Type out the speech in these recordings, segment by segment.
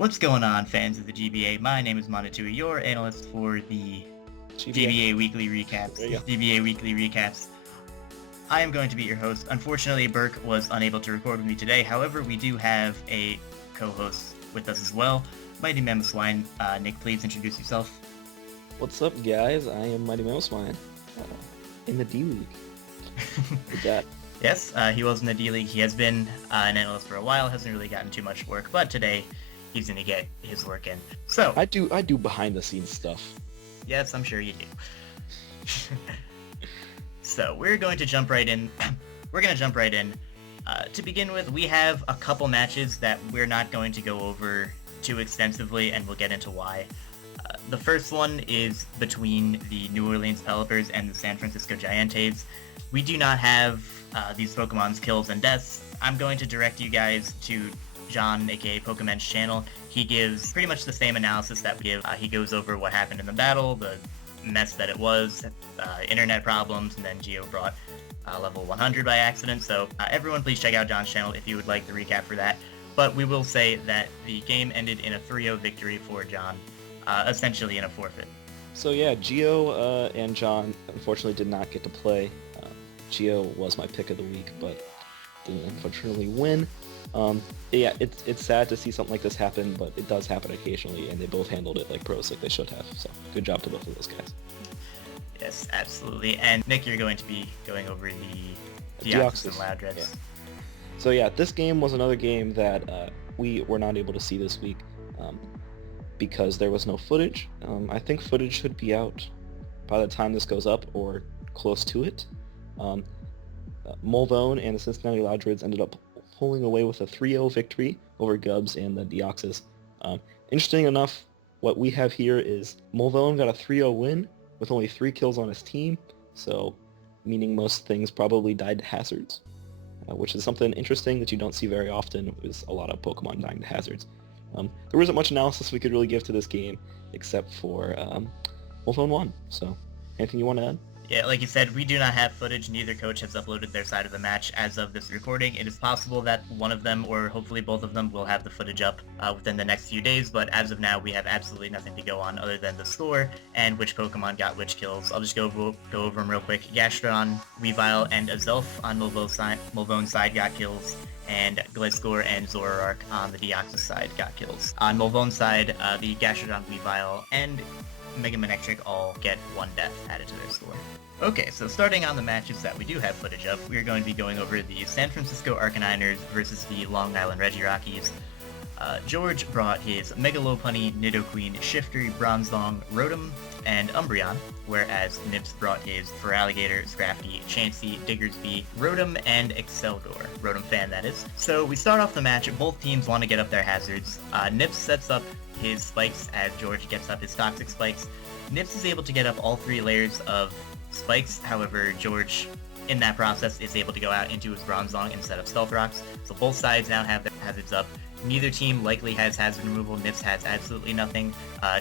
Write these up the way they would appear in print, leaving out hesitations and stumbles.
What's going on, fans of the GBA? My name is Monotui, your analyst for the GBA Weekly Recaps. GBA Weekly Recaps. I am going to be your host. Unfortunately, Burke was unable to record with me today. However, we do have a co-host with us as well. Mighty Mamoswine. Nick, please introduce yourself. What's up, guys? I am Mighty Mamoswine in the D-League. With that. Yes, he was in the D-League. He has been an analyst for a while, hasn't really gotten too much work, but today he's going to get his work in. So I do behind-the-scenes stuff. Yes, I'm sure you do. So we're going to jump right in. To begin with, we have a couple matches that we're not going to go over too extensively, and we'll get into why. The first one is between the New Orleans Pelipers and the San Francisco Giants. We do not have these Pokemon's kills and deaths. I'm going to direct you guys to John, aka Pokemon's channel. He gives pretty much the same analysis that we give. He goes over what happened in the battle, the mess that it was, internet problems, and then Geo brought level 100 by accident. So everyone please check out John's channel if you would like the recap for that. But we will say that the game ended in a 3-0 victory for John, essentially in a forfeit. So yeah, Geo and John unfortunately did not get to play. Geo was my pick of the week, but didn't unfortunately win. Yeah, it's sad to see something like this happen, but it does happen occasionally, and they both handled it like pros, like they should have. So good job to both of those guys. Yes, absolutely. And Nick, you're going to be going over the Deoxys and Loudreds. Yeah. So yeah, this game was another game that we were not able to see this week because there was no footage. I think footage should be out by the time this goes up or close to it. Mulvone and the Cincinnati Loudreds ended up pulling away with a 3-0 victory over Gubs and the Deoxys. Interesting enough, what we have here is Mulvone got a 3-0 win with only 3 kills on his team, so meaning most things probably died to hazards, which is something interesting that you don't see very often, is a lot of Pokemon dying to hazards. There wasn't much analysis we could really give to this game, except for Mulvone won, so anything you want to add? Yeah, like you said, we do not have footage. Neither coach has uploaded their side of the match as of this recording. It is possible that one of them, or hopefully both of them, will have the footage up within the next few days, but as of now, we have absolutely nothing to go on other than the score and which Pokemon got which kills. I'll just go over them real quick. Gastrodon, Weavile, and Azelf on Mulvone's side got kills, and Gliscor and Zoroark on the Deoxys side got kills. On Mulvone's side, the Gastrodon, Weavile, and Mega Manectric all get 1 death added to their score. Okay, so starting on the matches that we do have footage of, we're going to be going over the San Francisco Arcaniners versus the Long Island Rockies. George brought his Mega Lopunny, Nidoqueen, Shiftry, Bronzong, Rotom, and Umbreon, whereas Nips brought his Feraligatr, Scrafty, Chansey, Diggersby, Rotom, and Excelgor. Rotom Faan, that is. So we start off the match, both teams want to get up their hazards. Nips sets up his spikes as George gets up his toxic spikes. Nips is able to get up all 3 layers of spikes, however George in that process is able to go out into his Bronzong instead of Stealth Rocks, so both sides now have their hazards up. Neither team likely has hazard removal. Nips has absolutely nothing.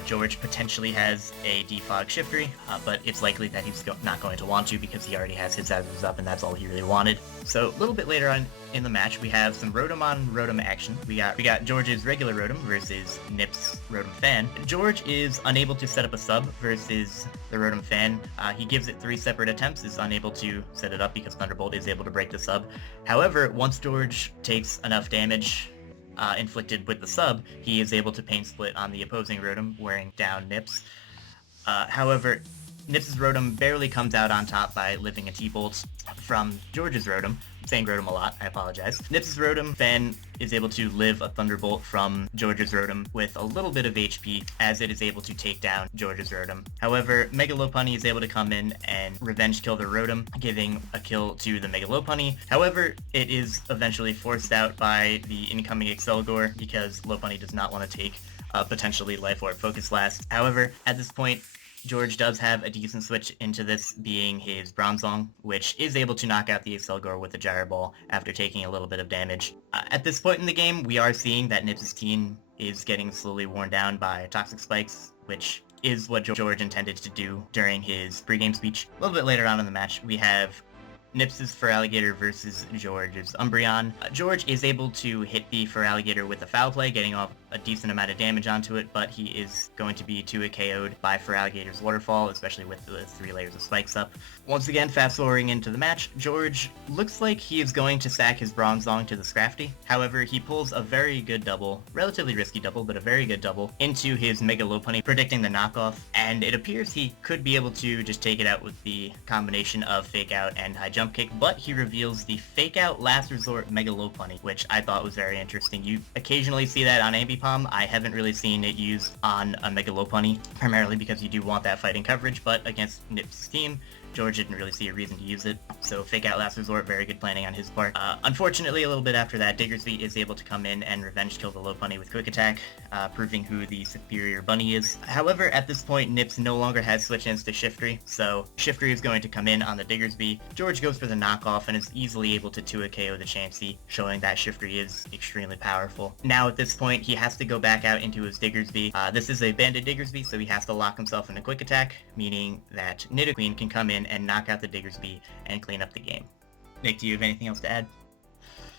George potentially has a Defog Shiftry, but it's likely that he's not going to want to because he already has his hazards up and that's all he really wanted. So a little bit later on in the match, we have some Rotom on Rotom action. We got George's regular Rotom versus Nips' Rotom Faan. George is unable to set up a sub versus the Rotom Faan. He gives it 3 separate attempts, is unable to set it up because Thunderbolt is able to break the sub. However, once George takes enough damage inflicted with the sub, he is able to Pain Split on the opposing Rotom, wearing down Nips. However, Nips' Rotom barely comes out on top by living a T-Bolt from George's Rotom. I'm saying Rotom a lot, I apologize. Nips' Rotom Faan is able to live a Thunderbolt from George's Rotom with a little bit of HP, as it is able to take down George's Rotom. However, Mega Lopunny is able to come in and revenge kill the Rotom, giving a kill to the Mega Lopunny. However, it is eventually forced out by the incoming Excelgor because Lopunny does not want to take potentially Life Orb Focus Blast. However, at this point, George does have a decent switch into this, being his Bronzong, which is able to knock out the Excelgor with a Gyro Ball after taking a little bit of damage. At this point in the game, we are seeing that Nips' team is getting slowly worn down by Toxic Spikes, which is what George intended to do during his pregame speech. A little bit later on in the match, we have Nips' Feraligatr versus George's Umbreon. George is able to hit the Feraligatr with a Foul Play, getting off a decent amount of damage onto it, but he is going to be 2-hit KO'd by Feraligator's Waterfall, especially with the 3 layers of spikes up. Once again, fast forwarding into the match, George looks like he is going to sack his Bronzong to the Scrafty. However, he pulls a very good double, relatively risky double, but a very good double, into his Mega Lopunny, predicting the knockoff, and it appears he could be able to just take it out with the combination of Fake Out and High Jump Kick, but he reveals the Fake Out Last Resort Mega Lopunny, which I thought was very interesting. You occasionally see that on Ambipom. I haven't really seen it used on a Mega Lopunny, primarily because you do want that fighting coverage, but against Nip's team, George didn't really see a reason to use it, so Fake Out Last Resort, very good planning on his part. Unfortunately, a little bit after that, Diggersby is able to come in and revenge kill the Lopunny with Quick Attack, proving who the superior bunny is. However, at this point, Nips no longer has switch-ins to Shiftry, so Shiftry is going to come in on the Diggersby. George goes for the knockoff and is easily able to 2-hit KO the Chansey, showing that Shiftry is extremely powerful. Now at this point, he has to go back out into his Diggersby. This is a banded Diggersby, so he has to lock himself in a Quick Attack, meaning that Nidoqueen can come in and knock out the Diggersby and clean up the game. Nick, do you have anything else to add?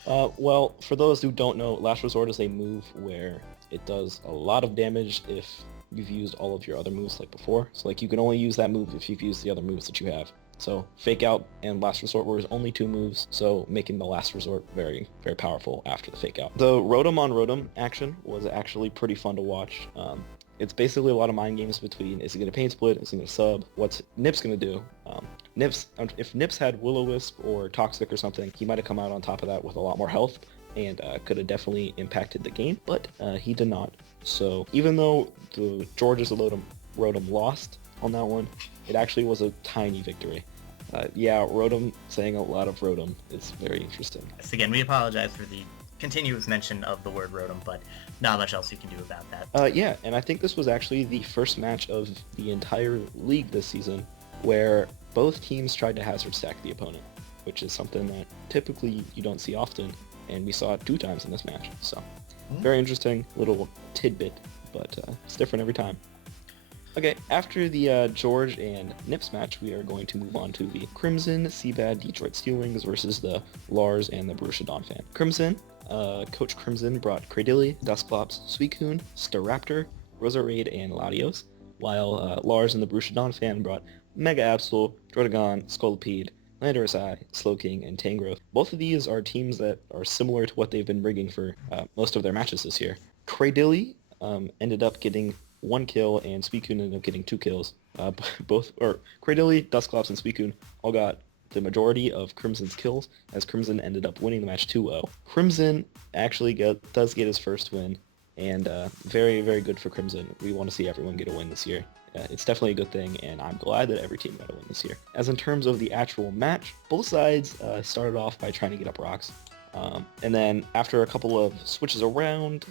Well, for those who don't know, Last Resort is a move where it does a lot of damage if you've used all of your other moves like before. So like you can only use that move if you've used the other moves that you have. So Fake Out and Last Resort were only 2 moves, so making the Last Resort very, very powerful after the Fake Out. The Rotom on Rotom action was actually pretty fun to watch. It's basically a lot of mind games between, is he going to Pain Split, is he going to sub, what's Nips going to do? If Nips had Will-O-Wisp or Toxic or something, he might have come out on top of that with a lot more health and could have definitely impacted the game, but he did not. So even though the George's Rotom lost on that one, it actually was a tiny victory. Yeah, Rotom saying a lot of Rotom is very interesting. Yes, again, we apologize for the continuous mention of the word Rotom, but not much else you can do about that. Yeah, and I think this was actually the first match of the entire league this season where both teams tried to hazard stack the opponent, which is something that typically you don't see often, and we saw it 2 times in this match. So, very interesting little tidbit, but it's different every time. Okay, after the George and Nips match, we are going to move on to the Crimson, Seabad, Detroit Steel Wings versus the Lars and the Borussia Donphan. Crimson, Coach Crimson brought Cradilly, Dusclops, Suicune, Staraptor, Roserade, and Latios, while Lars and the Borussia Donphan brought Mega Absol, Drotagon, Scolipede, Landorus Eye, Slowking, and Tangrowth. Both of these are teams that are similar to what they've been bringing for most of their matches this year. Cradilly ended up getting 1 kill, and Suicune ended up getting 2 kills. Cradilly, Dusclops, and Suicune all got the majority of Crimson's kills, as Crimson ended up winning the match 2-0. Crimson actually does get his first win, and very, very good for Crimson. We want to see everyone get a win this year. It's definitely a good thing, and I'm glad that every team got a win this year. As in terms of the actual match, both sides started off by trying to get up rocks. And then after a couple of switches around,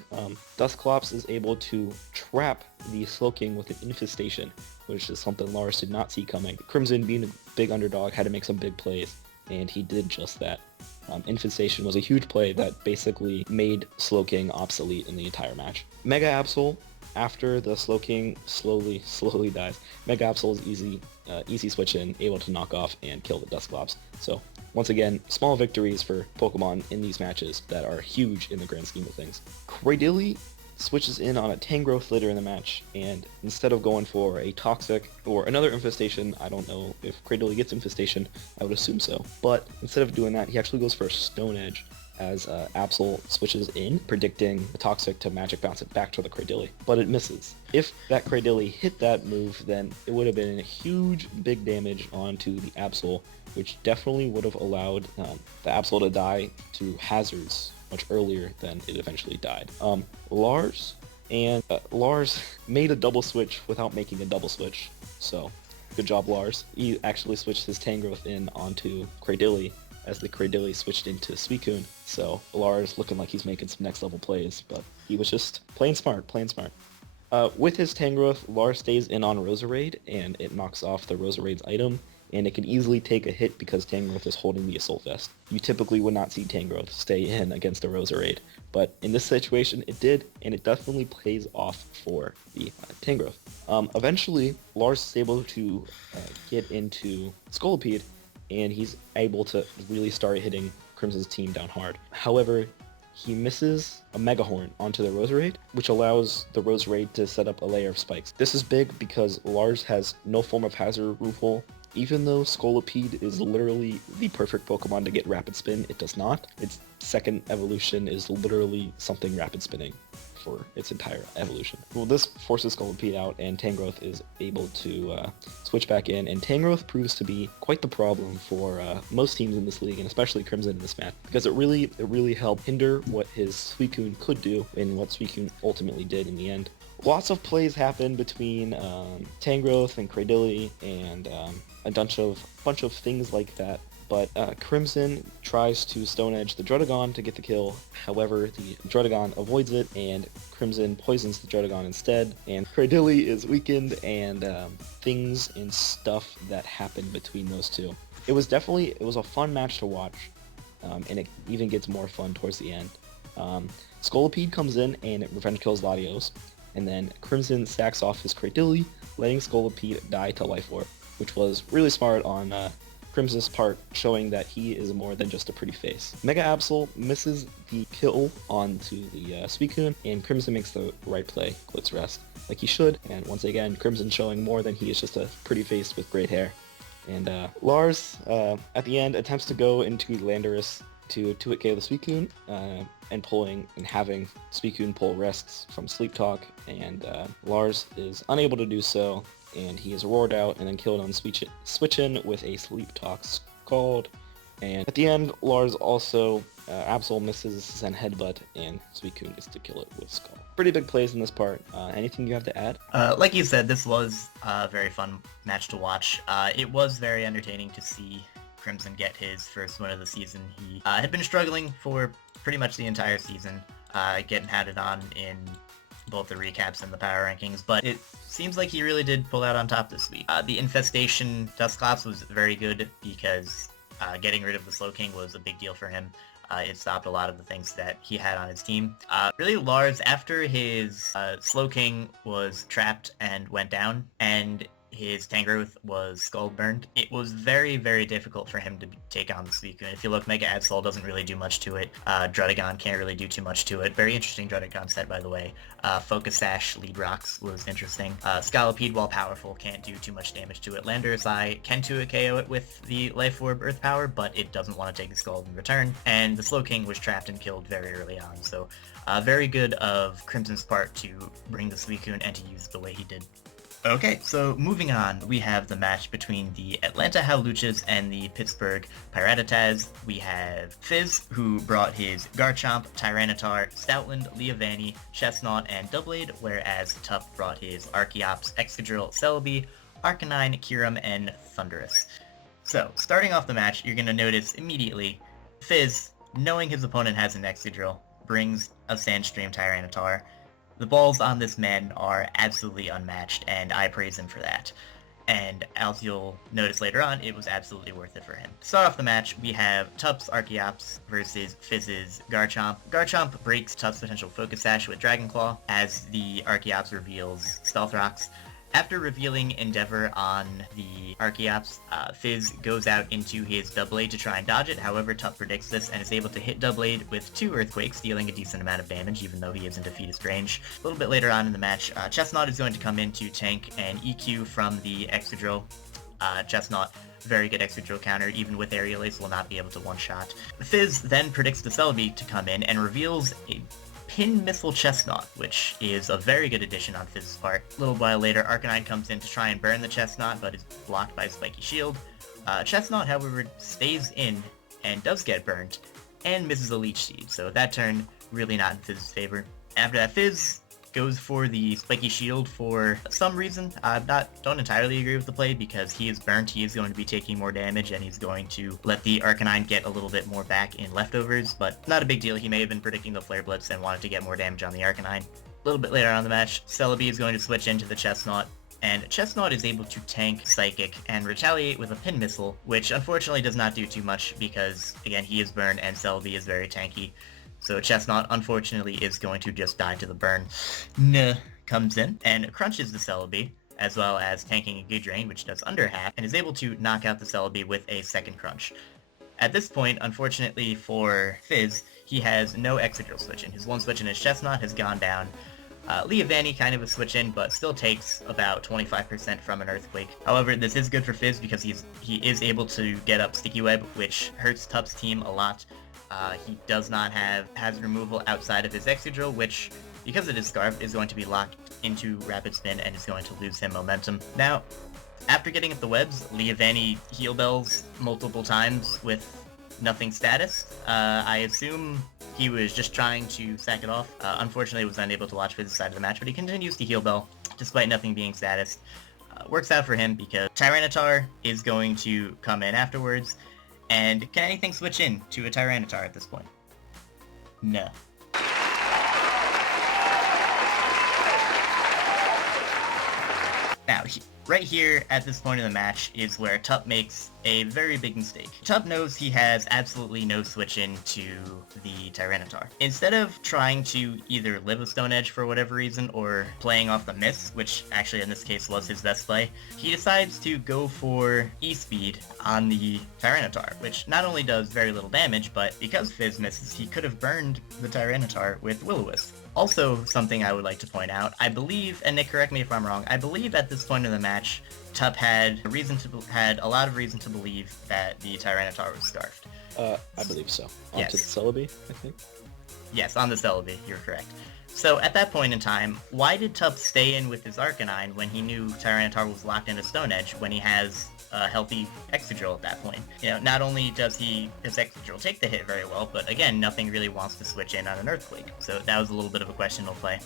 Dusclops is able to trap the Slowking with an Infestation, which is something Lars did not see coming. Crimson, being a big underdog, had to make some big plays, and he did just that. Infestation was a huge play that basically made Slowking obsolete in the entire match. Mega Absol, after the Slowking slowly dies, Mega Absol is easy switch in, able to knock off and kill the Dusclops. So once again, small victories for Pokemon in these matches that are huge in the grand scheme of things. Cradilly switches in on a Tangrowth later in the match, and instead of going for a Toxic or another Infestation, I don't know if Cradilly gets Infestation, I would assume so, but instead of doing that, he actually goes for a Stone Edge as Absol switches in, predicting the Toxic to Magic Bounce it back to the Cradilly, but it misses. If that Cradilly hit that move, then it would have been a huge big damage onto the Absol, which definitely would have allowed the Absol to die to hazards much earlier than it eventually died. Lars made a double switch without making a double switch, so good job Lars. He actually switched his Tangrowth in onto Cradilly as the Cradilly switched into Suicune, so Lars looking like he's making some next level plays, but he was just playing smart. With his Tangrowth, Lars stays in on Roserade, and it knocks off the Roserade's item, and it can easily take a hit because Tangrowth is holding the Assault Vest. You typically would not see Tangrowth stay in against a Roserade, but in this situation it did, and it definitely plays off for the Tangrowth. Eventually, Lars is able to get into Scolipede, and he's able to really start hitting Crimson's team down hard. However, he misses a Mega Horn onto the Roserade, which allows the Roserade to set up a layer of spikes. This is big because Lars has no form of hazard removal. Even though Scolipede is literally the perfect Pokemon to get Rapid Spin, it does not. Its second evolution is literally something Rapid Spinning for its entire evolution. Well, this forces Scolipede out, and Tangrowth is able to switch back in, and Tangrowth proves to be quite the problem for most teams in this league, and especially Crimson in this match, because it really helped hinder what his Suicune could do, and what Suicune ultimately did in the end. Lots of plays happen between Tangrowth and Cradily, and a bunch of things like that. But Crimson tries to Stone Edge the Druddigon to get the kill. However, the Druddigon avoids it, and Crimson poisons the Druddigon instead. And Cradily is weakened, and things and stuff that happen between those two. It was a fun match to watch, and it even gets more fun towards the end. Scolipede comes in and it revenge kills Latios, and then Crimson sacks off his Cradily, letting Scolipede die to Life Orb, which was really smart on Crimson's part, showing that he is more than just a pretty face. Mega Absol misses the kill onto the Suicune, and Crimson makes the right play, Glitz Rest, like he should, and once again, Crimson showing more than he is just a pretty face with great hair. And Lars, at the end, attempts to go into Landorus to 2-hit KO the Suicune, and having Suicune pull rests from Sleep Talk, and Lars is unable to do so, and he is roared out and then killed on Switchin with a Sleep Talk Scald. And at the end, Lars also, Absol misses Zen Headbutt, and Suicune gets to kill it with Skull. Pretty big plays in this part. Anything you have to add? Like you said, this was a very fun match to watch. It was very entertaining to see Crimson get his first win of the season. He had been struggling for pretty much the entire season, getting had it on in both the recaps and the power rankings, but it seems like he really did pull out on top this week. The Infestation Dusclops was very good because getting rid of the Slowking was a big deal for him. It stopped a lot of the things that he had on his team. Really, Lars, after his Slowking was trapped and went down, and his Tangrowth was skull burned, it was very, very difficult for him to take on the Suicune. If you look, Mega Absol doesn't really do much to it. Druddigon can't really do too much to it. Very interesting Druddigon set, by the way. Focus Sash Lead Rocks was interesting. Scolipede, while powerful, can't do too much damage to it. Landorus Eye can 2-hit KO it with the Life Orb Earth Power, but it doesn't want to take the Skull in return. And the Slowking was trapped and killed very early on, so very good of Crimson's part to bring the Suicune and to use it the way he did. Okay, so moving on, we have the match between the Atlanta Howluchas and the Pittsburgh Pattatas. We have Fizz, who brought his Garchomp, Tyranitar, Stoutland, Leavanny, Chestnut, and Doublade, whereas Tup brought his Archeops, Excadrill, Celebi, Arcanine, Kyurem, and Thundurus. So, starting off the match, you're going to notice immediately, Fizz, knowing his opponent has an Excadrill, brings a Sandstream Tyranitar. The balls on this man are absolutely unmatched, and I praise him for that. And as you'll notice later on, it was absolutely worth it for him. To start off the match, we have Tup's Archeops versus Fizz's Garchomp. Garchomp breaks Tup's potential Focus Sash with Dragon Claw, as the Archeops reveals Stealth Rocks. After revealing Endeavor on the Archeops, Fizz goes out into his Doublade to try and dodge it. However, Tup predicts this and is able to hit Doublade with 2 Earthquakes, dealing a decent amount of damage, even though he is in defeatist range. A little bit later on in the match, Chestnut is going to come in to tank an EQ from the Excadrill. Chestnut, very good Excadrill counter, even with Aerial Ace, will not be able to one-shot. Fizz then predicts the Celebi to come in and reveals a Pin Missile Chestnut, which is a very good addition on Fizz's part. A little while later, Arcanine comes in to try and burn the Chestnut, but is blocked by Spiky Shield. Chestnut, however, stays in and does get burnt, and misses a Leech Seed, so that turn really not in Fizz's favor. After that, Fizz goes for the Spiky Shield for some reason. Don't entirely agree with the play, because he is burnt, he is going to be taking more damage, and he's going to let the Arcanine get a little bit more back in leftovers, but not a big deal. He may have been predicting the Flare Blitz and wanted to get more damage on the Arcanine. A little bit later on in the match, Celebi is going to switch into the Chestnut, and Chestnut is able to tank Psychic and retaliate with a Pin Missile, which unfortunately does not do too much because, again, he is burned and Celebi is very tanky. So Chestnut, unfortunately, is going to just die to the burn. Comes in and crunches the Celebi, as well as tanking a Gidrain, which does under half, and is able to knock out the Celebi with a second crunch. At this point, unfortunately for Fizz, he has no Excadrill switch-in. His one switch-in, his Chestnut, has gone down. Leavanny kind of a switch-in, but still takes about 25% from an Earthquake. However, this is good for Fizz because he is able to get up Sticky Web, which hurts Tup's team a lot. He does not have hazard removal outside of his Excadrill, which, because it is Scarf, is going to be locked into Rapid Spin and is going to lose him momentum. Now, after getting up the webs, Leavanny heal bells multiple times with nothing status. I assume he was just trying to sack it off. Unfortunately, was unable to watch Fizz's side of the match, but he continues to heal bell despite nothing being status. Works out for him because Tyranitar is going to come in afterwards. And can anything switch in to a Tyranitar at this point? No. Now, right here at this point in the match is where Tup makes a very big mistake. Tup knows he has absolutely no switch-in to the Tyranitar. Instead of trying to either live a Stone Edge for whatever reason or playing off the miss, which actually in this case was his best play, he decides to go for E-Speed on the Tyranitar, which not only does very little damage, but because Fizz misses, he could have burned the Tyranitar with Will-O-Wisp. Also, something I would like to point out, I believe, and Nick, correct me if I'm wrong, I believe at this point in the match, Tup had a lot of reason to believe that the Tyranitar was Scarfed. I believe so. Yes. Onto the Celebi, I think? Yes, on the Celebi, you're correct. So at that point in time, why did Tup stay in with his Arcanine when he knew Tyranitar was locked into Stone Edge when he has a healthy Excadrill at that point? You know, not only does his Excadrill take the hit very well, but again, nothing really wants to switch in on an Earthquake. So that was a little bit of a questionable play.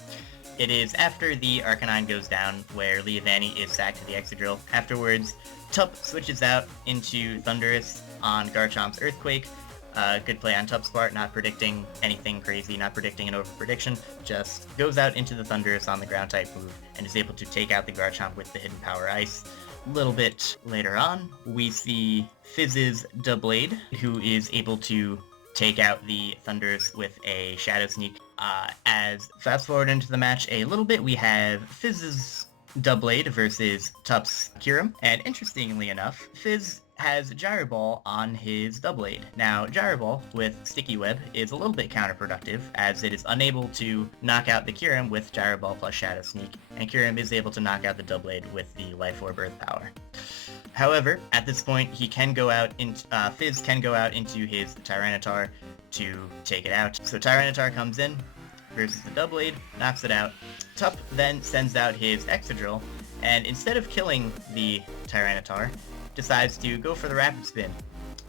It is after the Arcanine goes down where Leavanny is sacked to the Excadrill. Afterwards, Tup switches out into Thundurus on Garchomp's Earthquake. Good play on Tup's part, not predicting anything crazy, not predicting an over-prediction, just goes out into the Thundurus on the Ground-type move and is able to take out the Garchomp with the Hidden Power Ice. A little bit later on, we see Fizz's Doublade, who is able to take out the Thundurus with a Shadow Sneak. As fast forward into the match a little bit, we have Fizz's Doublade versus Tup's Kyurem, and interestingly enough, Fizz has Gyro Ball on his Doublade. Now, Gyro Ball with Sticky Web is a little bit counterproductive, as it is unable to knock out the Kyurem with Gyro Ball plus Shadow Sneak, and Kyurem is able to knock out the Doublade with the Life Orb Earth Power. However, at this point, he can go out Fizz can go out into his Tyranitar to take it out. So Tyranitar comes in versus the Doublade, knocks it out. Tup then sends out his Excadrill, and instead of killing the Tyranitar, decides to go for the Rapid Spin.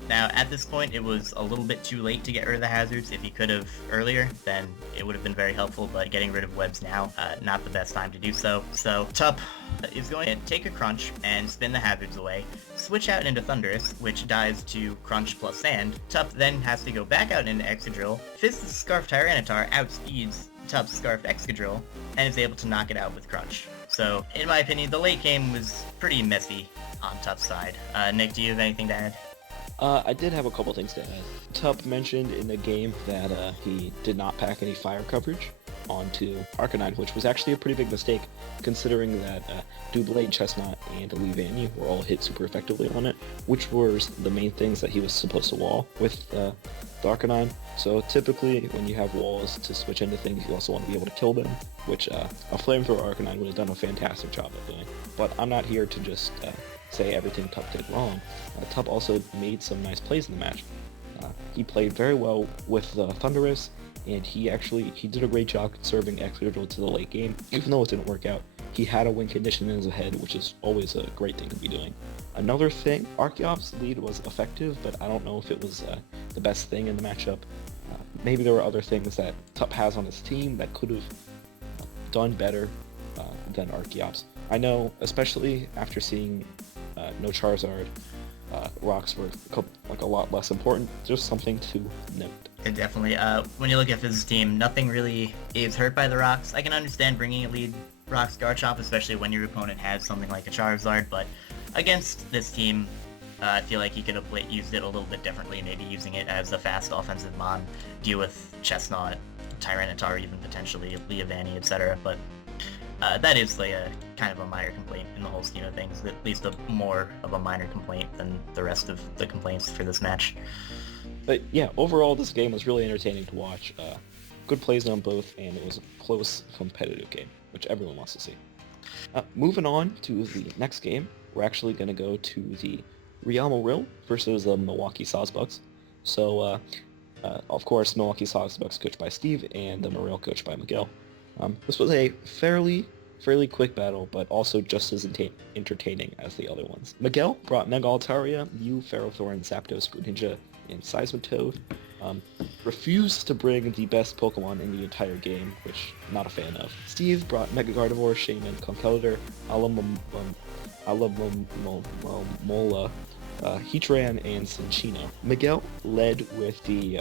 Now, at this point, it was a little bit too late to get rid of the hazards. If he could have earlier, then it would have been very helpful, but getting rid of webs now, not the best time to do so. So, Tup is going to take a Crunch and spin the hazards away, switch out into Thundurus, which dies to Crunch plus Sand. Tup then has to go back out into Excadrill. Fizz's Scarf Tyranitar outspeeds Tup's Scarf Excadrill, and is able to knock it out with Crunch. So, in my opinion, the late game was pretty messy on Tup's side. Nick, do you have anything to add? I did have a couple things to add. Tup mentioned in the game that he did not pack any fire coverage onto Arcanine, which was actually a pretty big mistake, considering that Doublade, Chestnut, and Leavanny were all hit super effectively on it, which was the main things that he was supposed to wall with the Arcanine. So typically, when you have walls to switch into things, you also want to be able to kill them, which a Flamethrower Arcanine would have done a fantastic job of doing. But I'm not here to just say everything Tup did wrong. Tup also made some nice plays in the match. He played very well with the Thundurus, and he did a great job conserving Excadrill to the late game. Even though it didn't work out, he had a win condition in his head, which is always a great thing to be doing. Another thing, Archeop's lead was effective, but I don't know if it was the best thing in the matchup. Maybe there were other things that Tup has on his team that could have done better than Archeop's. I know, especially after seeing no Charizard, rocks were a lot less important. Just something to note. And definitely, when you look at Fizz's team, nothing really is hurt by the rocks. I can understand bringing a lead rocks Garchomp, especially when your opponent has something like a Charizard, but against this team, I feel like he could have used it a little bit differently, maybe using it as a fast offensive mon, deal with Chestnut, Tyranitar, even potentially Leavanny, etc. But that is like a kind of a minor complaint in the whole scheme of things, at least more of a minor complaint than the rest of the complaints for this match. But yeah, overall this game was really entertaining to watch. Good plays on both, and it was a close, competitive game, which everyone wants to see. Moving on to the next game, we're actually going to go to the Real Morel versus the Milwaukee Sbug. So, of course, Milwaukee Sbug coached by Steve, and the Morel coached by Miguel. This was a fairly quick battle, but also just as entertaining as the other ones. Miguel brought Mega Altaria, Mew, Ferrothorn, Zapdos, Greninja, and Seismitoad. Refused to bring the best Pokemon in the entire game, which I'm not a fan of. Steve brought Mega Gardevoir, Shaman, Conkeldurr, Alamomola, Heatran, and Cinccino. Miguel led with the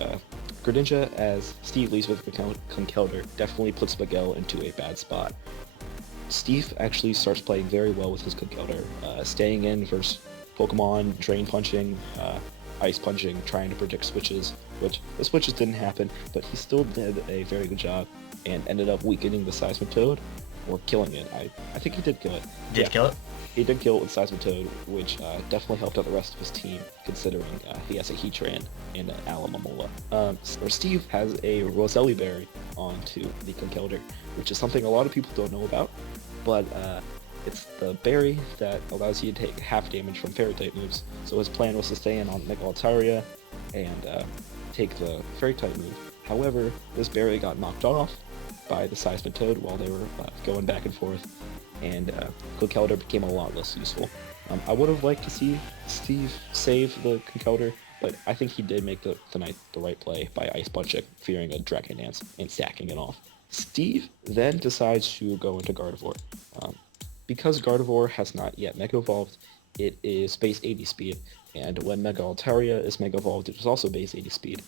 Greninja, as Steve leads with Conkeldurr. Definitely puts Miguel into a bad spot. Steve actually starts playing very well with his Conkeldurr, staying in versus Pokemon, Drain Punching, Ice Punching, trying to predict switches, which the switches didn't happen, but he still did a very good job and ended up weakening the Seismitoad, or killing it. I think he did kill it. Kill it? He did kill it with Seismitoad, which definitely helped out the rest of his team, considering he has a Heatran and an Alamomola. Steve has a Roselli Berry onto the Conkeldurr, which is something a lot of people don't know about, but it's the berry that allows you to take half damage from Fairy-type moves, so his plan was to stay in on Mega Altaria and take the Fairy-type move. However, this berry got knocked off by the Seismitoad while they were going back and forth, and Conkeldurr became a lot less useful. I would have liked to see Steve save the Conkeldurr, but I think he did make the right play by Ice Punching, fearing a Dragon Dance, and stacking it off. Steve then decides to go into Gardevoir. Because Gardevoir has not yet Mega Evolved, it is base 80 speed, and when Mega Altaria is Mega Evolved, it is also base 80 speed.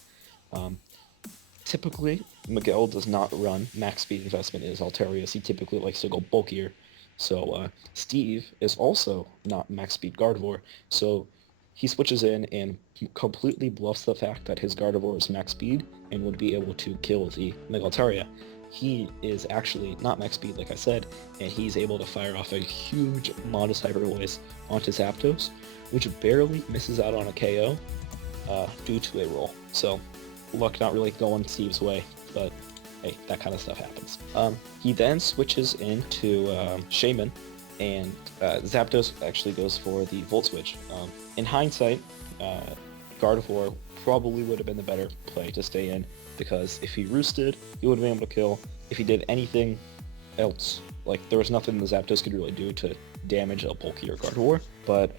Typically, Miguel does not run max speed investment in his Altarias. He typically likes to go bulkier. So Steve is also not max speed Gardevoir, so he switches in and completely bluffs the fact that his Gardevoir is max speed and would be able to kill the Mega Altaria. He is actually not max speed, like I said, and he's able to fire off a huge Modest Hyper Voice onto Zapdos, which barely misses out on a KO due to a roll. So, luck not really going Steve's way, but hey, that kind of stuff happens. He then switches into Shaman, and Zapdos actually goes for the Volt Switch. In hindsight, Gardevoir probably would have been the better play to stay in, because if he roosted, he would have been able to kill. If he did anything else, like, there was nothing the Zapdos could really do to damage a bulkier Gardevoir, but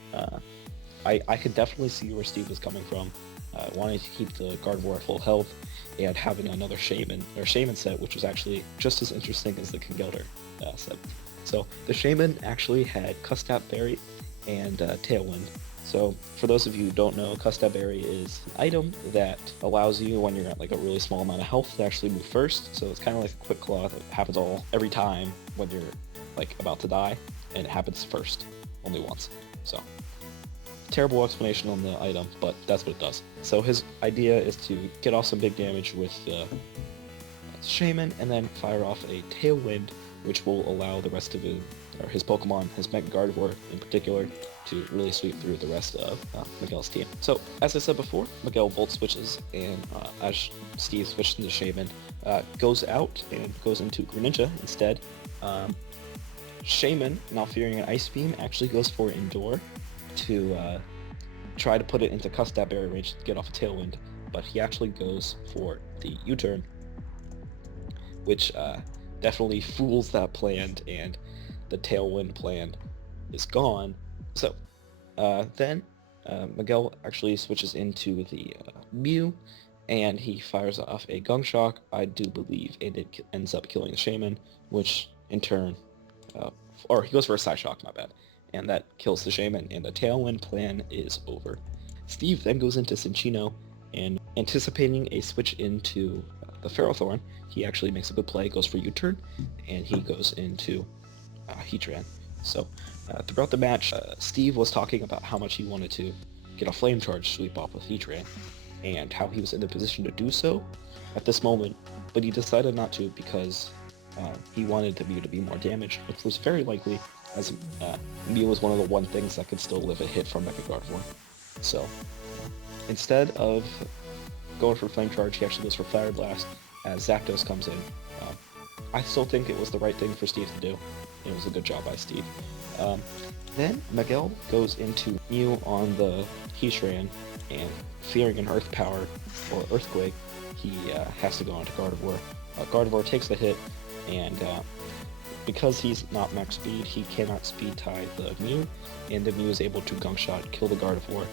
I could definitely see where Steve was coming from, wanting to keep the Gardevoir at full health, and having another Shaman set, which was actually just as interesting as the Conkeldurr set. So the Shaman actually had Custap Berry and Tailwind. So for those of you who don't know, Custap Berry is an item that allows you, when you're at like a really small amount of health, to actually move first. So it's kind of like a Quick Claw that happens every time when you're like about to die, and it happens first, only once. So terrible explanation on the item, but that's what it does. So his idea is to get off some big damage with Shaman, and then fire off a Tailwind, which will allow the rest of his Pokemon, his Mega Gardevoir in particular, to really sweep through the rest of Miguel's team. So, as I said before, Miguel Volt switches, and as Steve switched into Shaman, goes out and goes into Greninja instead. Shaman, now fearing an Ice Beam, actually goes for Endure to try to put it into Custap Berry range to get off a Tailwind, but he actually goes for the U-turn, which definitely fools that plan, and the Tailwind plan is gone. So then Miguel actually switches into the Mew, and he fires off a Gunk Shock, I do believe, and it ends up killing the Shaman, which in turn, or he goes for a Psyshock, my bad, and that kills the Shaman, and the Tailwind plan is over. Steve then goes into Cinccino, and anticipating a switch into the Ferrothorn, he actually makes a good play, goes for U-turn, and he goes into Heatran. So throughout the match, Steve was talking about how much he wanted to get a Flame Charge sweep off with Heatran, and how he was in the position to do so at this moment, but he decided not to because he wanted the Mew to be more damaged, which was very likely, as Mew was one of the one things that could still live a hit from Mega Gardevoir. So instead of going for Flame Charge, he actually goes for Fire Blast as Zapdos comes in. I still think it was the right thing for Steve to do. It was a good job by Steve. Then Miguel goes into Mew on the Heatran, and fearing an Earth Power or Earthquake, he has to go into Gardevoir. Gardevoir takes the hit, and because he's not max speed, he cannot speed tie the Mew, and the Mew is able to Gunk Shot, kill the Gardevoir.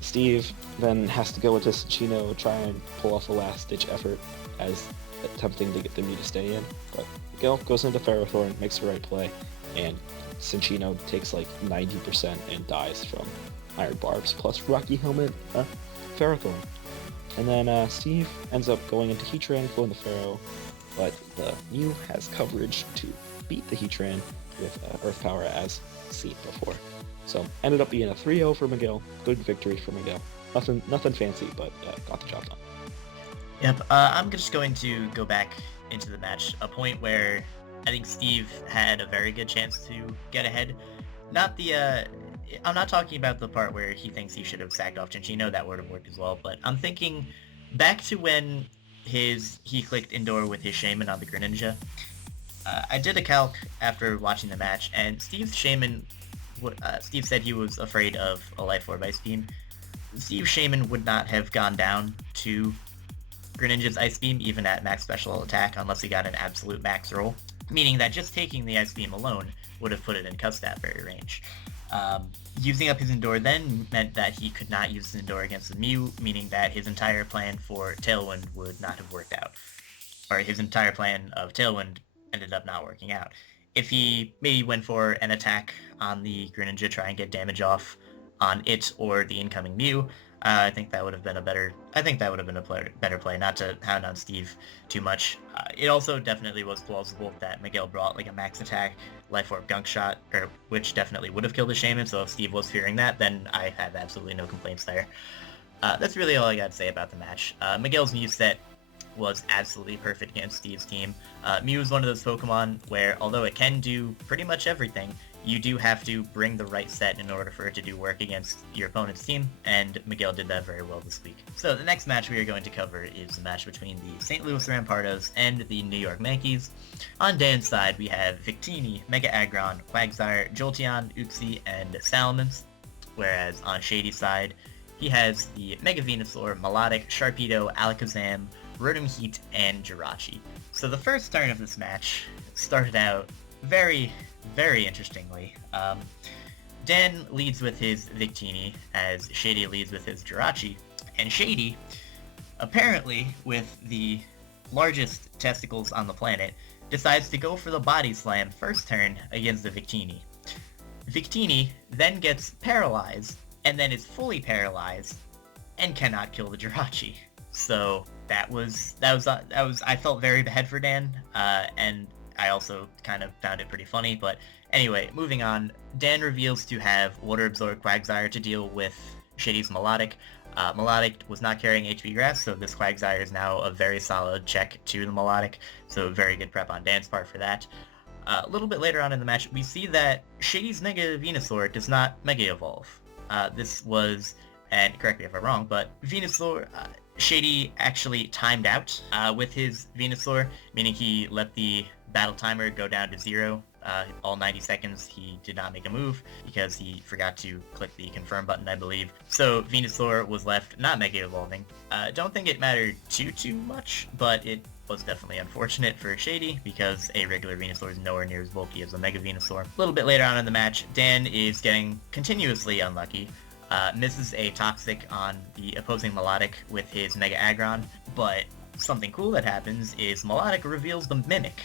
Steve then has to go into Cinccino, try and pull off a last-ditch effort as attempting to get the Mew to stay in, but Miguel goes into Ferrothorn, makes the right play, and Cinccino takes like 90% and dies from Iron Barbs plus Rocky Helmet Ferrothorn. And then Steve ends up going into Heatran, going to Ferro, but the Mew has coverage to beat the Heatran with Earth Power as seen before. So ended up being a 3-0 for Miguel. Good victory for Miguel. Nothing fancy, but got the job done. Yep, I'm just going to go back into the match, a point where I think Steve had a very good chance to get ahead. I'm not talking about the part where he thinks he should have sacked off Cinccino, that would have worked as well, but I'm thinking back to when he clicked indoor with his Shaman on the Greninja. I did a calc after watching the match, and Steve's Shaman, Steve said he was afraid of a Life Orb Ice Beam. Steve's Shaman would not have gone down to Greninja's Ice Beam even at max special attack unless he got an absolute max roll, meaning that just taking the Ice Beam alone would have put it in Custap Fairy range. Using up his Endure then meant that he could not use his Endure against the Mew, meaning that his entire plan for Tailwind would not have worked out. Or his entire plan of Tailwind ended up not working out. If he maybe went for an attack on the Greninja, try and get damage off on it or the incoming Mew, I think that would have been a better play, not to hound on Steve too much. It also definitely was plausible that Miguel brought like a max attack, Life Orb Gunk Shot, which definitely would have killed the Shaman, so if Steve was fearing that, then I have absolutely no complaints there. That's really all I got to say about the match. Miguel's Mew set was absolutely perfect against Steve's team. Mew is one of those Pokemon where, although it can do pretty much everything, you do have to bring the right set in order for it to do work against your opponent's team, and Miguel did that very well this week. So the next match we are going to cover is the match between the St. Louis Rampardos and the New York Yankees. On Dan's side, we have Victini, Mega Aggron, Quagsire, Jolteon, Uxie, and Salamence, whereas on Shady's side, he has the Mega Venusaur, Melodic, Sharpedo, Alakazam, Rotom Heat, and Jirachi. So the first turn of this match started out very interestingly. Dan leads with his Victini as Shady leads with his Jirachi, and Shady, apparently with the largest testicles on the planet, decides to go for the Body Slam first turn against the Victini. Victini then gets paralyzed, and then is fully paralyzed, and cannot kill the Jirachi. So that was I felt very bad for Dan, and I also kind of found it pretty funny, but anyway, moving on. Dan reveals to have Water Absorb Quagsire to deal with Shady's Melodic. Melodic was not carrying HP Grass, so this Quagsire is now a very solid check to the Melodic, so very good prep on Dan's part for that. A little bit later on in the match, we see that Shady's Mega Venusaur does not Mega Evolve. This was, and correct me if I'm wrong, but Venusaur, Shady actually timed out with his Venusaur, meaning he let the battle timer go down to 0. All 90 seconds he did not make a move because he forgot to click the confirm button, I believe. So Venusaur was left not Mega Evolving. Don't think it mattered too much, but it was definitely unfortunate for Shady because a regular Venusaur is nowhere near as bulky as a Mega Venusaur. A little bit later on in the match, Dan is getting continuously unlucky. Misses a Toxic on the opposing Melodic with his Mega Aggron, but something cool that happens is Melodic reveals the Mimic,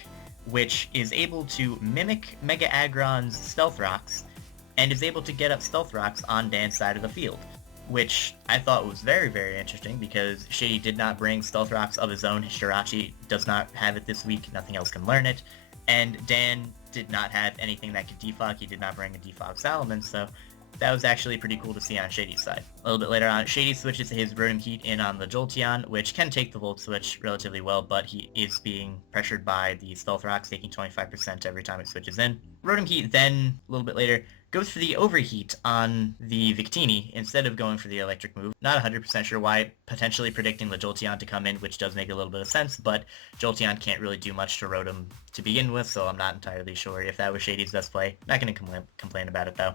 which is able to mimic Mega Aggron's Stealth Rocks, and is able to get up Stealth Rocks on Dan's side of the field, which I thought was very interesting because Shady did not bring Stealth Rocks of his own. His Jirachi does not have it this week, nothing else can learn it, and Dan did not have anything that could defog. He did not bring a defog Salamence, so that was actually pretty cool to see on Shady's side. A little bit later on, Shady switches his Rotom Heat in on the Jolteon, which can take the Volt Switch relatively well, but he is being pressured by the Stealth Rocks, taking 25% every time it switches in. Rotom Heat then, a little bit later, goes for the overheat on the Victini instead of going for the electric move. Not 100% sure why, potentially predicting the Jolteon to come in, which does make a little bit of sense, but Jolteon can't really do much to Rotom to begin with, so I'm not entirely sure if that was Shady's best play. Not going to complain about it, though.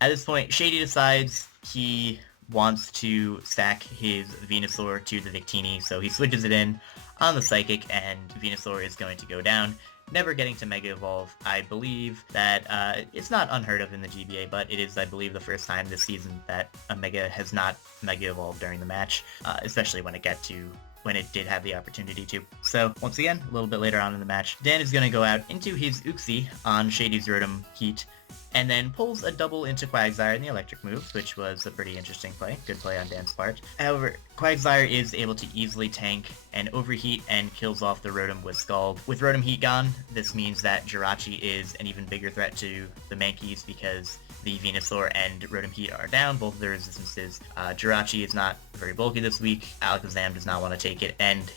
At this point, Shady decides he wants to stack his Venusaur to the Victini, so he switches it in on the Psychic, and Venusaur is going to go down, never getting to Mega Evolve. I believe that it's not unheard of in the GBA, but it is, I believe, the first time this season that a Mega has not Mega Evolved during the match, especially when it did have the opportunity to. So, once again, a little bit later on in the match, Dan is going to go out into his Uxie on Shady's Rotom Heat, and then pulls a double into Quagsire in the electric move, which was a pretty interesting play. Good play on Dan's part. However, Quagsire is able to easily tank and overheat and kills off the Rotom with Scald. With Rotom Heat gone, this means that Jirachi is an even bigger threat to the Mankeys because the Venusaur and Rotom Heat are down, both of their resistances. Jirachi is not very bulky this week, Alakazam does not want to take it, and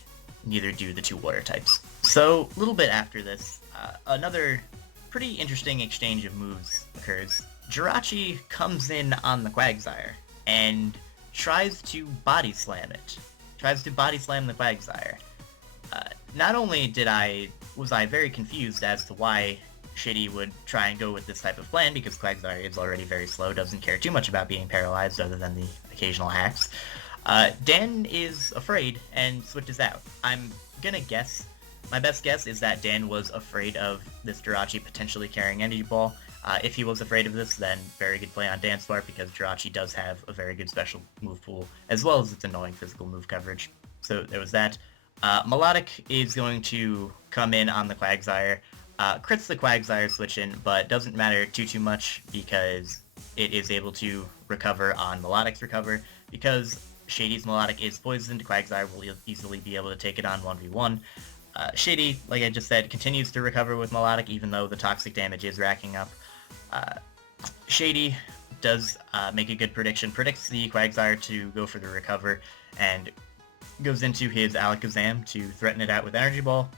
neither do the two water types. So, a little bit after this, another pretty interesting exchange of moves occurs. Jirachi comes in on the Quagsire and tries to body slam it. Tries to body slam the Quagsire. Not only was I very confused as to why Shady would try and go with this type of plan, because Quagsire is already very slow, doesn't care too much about being paralyzed other than the occasional hacks. Dan is afraid and switches out. I'm gonna guess, my best guess is that Dan was afraid of this Jirachi potentially carrying Energy Ball. If he was afraid of this, then very good play on Dan's part, because Jirachi does have a very good special move pool, as well as its annoying physical move coverage. So there was that. Melodic is going to come in on the Quagsire, crits the Quagsire switch in, but doesn't matter too much because it is able to recover on Melodic's recover. Because Shady's Melodic is poisoned, Quagsire will easily be able to take it on 1v1. Shady, like I just said, continues to recover with Melodic, even though the toxic damage is racking up. Shady does make a good prediction, predicts the Quagsire to go for the recover, and goes into his Alakazam to threaten it out with Energy Ball.